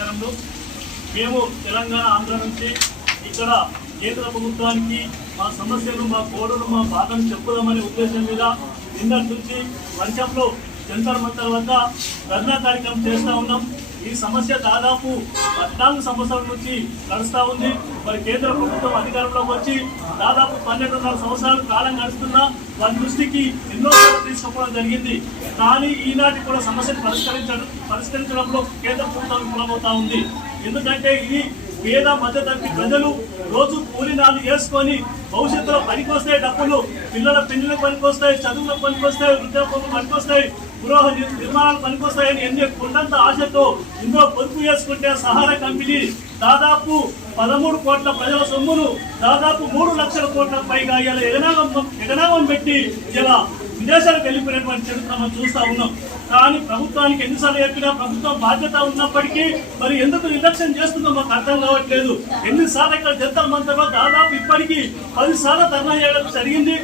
నమస్కారములు. మేము తెలంగాణ ఆంధ్ర నుంచి ఇక్కడ కేంద్ర ప్రభుత్వానికి మా సమస్యలు, మా కోడలు, మా బాధను చెప్పుదామనే ఉద్దేశం మీద నిన్నటి నుంచి వంశంలో జంతర్ మంతర్ వద్ద ధర్నా కార్యక్రమం చేస్తూ ఉన్నాం. ఈ సమస్య దాదాపు 14 సంవత్సరాల నుంచి నడుస్తూ ఉంది. మరి కేంద్ర ప్రభుత్వం అధికారంలోకి వచ్చి దాదాపు 12.5 సంవత్సరాలు కాలం గడుస్తున్నా వారి దృష్టికి ఎన్నో తీసుకోవడం జరిగింది. కానీ ఈనాటి కూడా సమస్యను పరిష్కరించడంలో కేంద్ర ప్రభుత్వం విఫలమవుతా ఉంది. ఎందుకంటే ఇది పేద మధ్యతరగతి ప్రజలు రోజు కూలి నాలు వేసుకొని భవిష్యత్తులో పనికొస్తాయి, డబ్బులు పిల్లల పెళ్లిలకు పనికొస్తాయి, చదువులకు పనికొస్తాయి, వృద్ధాప్యం పనికొస్తాయి, గృహ నిర్మాణాలు పనికొస్తాయని ఎన్ని కొండంత ఆశతో ఇందులో పొదుపు చేసుకుంటే సహారా కంపెనీ దాదాపు 13 కోట్ల ప్రజల సొమ్మును దాదాపు 3 లక్షల కోట్ల పైగా ఇలా ఎగనామం పెట్టి ఇలా విదేశాలకు వెళ్ళిపోయినటువంటి చరిత్ర మనం చూస్తూ ఉన్నాం. కానీ ప్రభుత్వానికి ఎన్నిసార్లు చెప్పినా ప్రభుత్వం బాధ్యత ఉన్నప్పటికీ మరి ఎందుకు నిర్లక్ష్యం చేస్తుందో మాకు అర్థం కావట్లేదు. ఎన్నిసార్లు ఇక్కడ జంతర్ మంతర్లో దాదాపు ఇప్పటికీ 10 సార్లు ధర్నా చేయడం జరిగింది.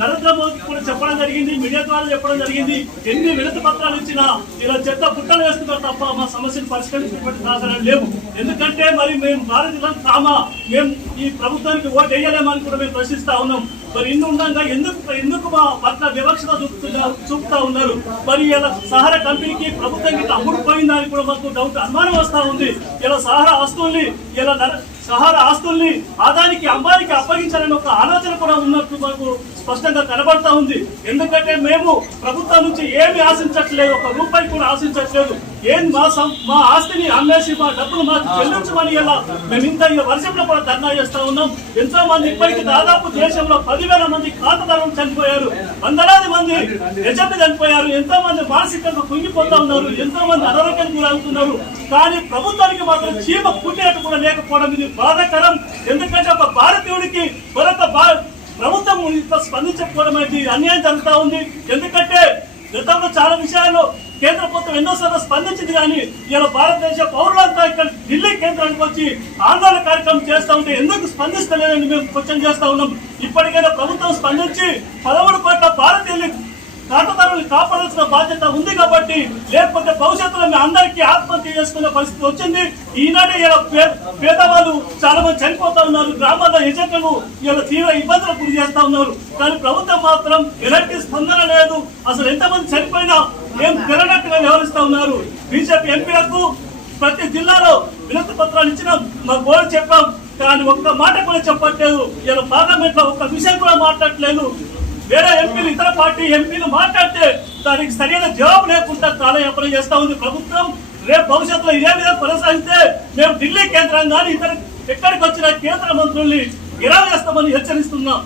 నరేంద్ర మోదీ కూడా చెప్పడం జరిగింది, మీడియా ద్వారా చెప్పడం జరిగింది. ఎన్ని వినతి పత్రాలు ఇచ్చినా ఇలా చెత్త పుట్టలు వేస్తున్నారు తప్ప మా సమస్యను పరిష్కరించినటువంటి దాఖలాలు లేవు. ఎందుకంటే మరి మేము భారతీయులం కామా, మేము ఈ ప్రభుత్వానికి ఓటు వేయలేమని కూడా మేము ప్రశ్నిస్తా ఉన్నాం. మరి ఇన్ని ఉండగా ఎందుకు మా పట్ల వివక్షత చూపుతా ఉన్నారు? మరి ఇలా సహారా కంపెనీకి ప్రభుత్వం ఇట్లా అమ్ముడుపోయిందా అని కూడా మాకు డౌట్, అనుమానం వస్తూ ఉంది. ఇలా సహారా ఆస్తుల్ని ఆదానికి అంబానికి అప్పగించాలని ఒక ఆలోచన కూడా ఉన్నట్టు మాకు స్పష్టంగా కనబడతా ఉంది. ఎందుకంటే మేము ప్రభుత్వం నుంచి ఏమి ఆశించట్లేదు, 1 రూపాయి కూడా ఆశించట్లేదు. మా ఆస్తిని అమ్మేసి మా డబ్బులు మాకు చెల్లించమని ఇలా మేము ఇంత వర్షంలో కూడా ధర్నా చేస్తా ఉన్నాం. ఎంతో మంది ఇప్పటికీ దాదాపు దేశంలో 10,000 మంది ఖాతాదారులు చనిపోయారు, వందలాది మంది ఎజెంట్ చనిపోయారు, ఎంతో మంది మానసికంగా కుంగిపోతా ఉన్నారు, ఎంతో మంది అనారోగ్యానికి గురవుతున్నారు. కానీ ప్రభుత్వానికి మాత్రం చీమ పుట్టినట్టు కూడా లేకపోవడం ఇది బాధాకరం. ఎందుకంటే ఒక భారతీయుడికి మరొక ప్రభుత్వం స్పందించకపోవడం అనేది అన్యాయం జరుగుతూ ఉంది. ఎందుకంటే గతంలో చాలా విషయాల్లో కేంద్ర ప్రభుత్వం ఎన్నోసార్లు స్పందించింది. కానీ ఇలా భారతదేశ పౌరులంతా ఇక్కడ ఢిల్లీ కేంద్రానికి వచ్చి ఆందోళన కార్యక్రమం చేస్తూ ఉంటే ఎందుకు స్పందిస్తలేదని మేము క్వశ్చన్ చేస్తా ఉన్నాం. ఇప్పటికైనా ప్రభుత్వం స్పందించి 13 కోట్ల భారతీయులు ఖాతాదారులు కాపాడాల్సిన బాధ్యత ఉంది. కాబట్టి లేకపోతే భవిష్యత్తులో మీ అందరికీ ఆత్మహత్య చేసుకునే పరిస్థితి వచ్చింది. ఈనాడే ఇలా పేదవాళ్ళు చాలా మంది చనిపోతా ఉన్నారు, గ్రామాల్లో ఎజెంట్లను ఇలా తీవ్ర ఇబ్బందులకు గురి చేస్తా ఉన్నారు. కానీ ప్రభుత్వం మాత్రం ఎలాంటి స్పందన లేదు. అసలు ఎంతమంది చనిపోయినా ఏం తెరనట్టుగా వ్యవహరిస్తా ఉన్నారు. బీజేపీ ఎంపీలకు ప్రతి జిల్లాలో వినతి పత్రాలు ఇచ్చిన మా గోడు చెప్పాం, కానీ ఒక్క మాట కూడా చెప్పట్లేదు. ఇలా పార్లమెంట్ లో ఒక్క విషయం కూడా మాట్లాడట్లేదు. వేరే ఎంపీలు, ఇతర పార్టీ ఎంపీలు మాట్లాడితే దానికి సరైన జవాబు లేకుండా కాలయాపన చేస్తా ఉంది ప్రభుత్వం. రేపు భవిష్యత్తులో ఇదే విధంగా కొనసాగితే మేము ఢిల్లీ కేంద్రం కానీ ఇతర ఎక్కడికి వచ్చిన కేంద్ర మంత్రుల్ని గిరాలు చేస్తామని హెచ్చరిస్తున్నాం.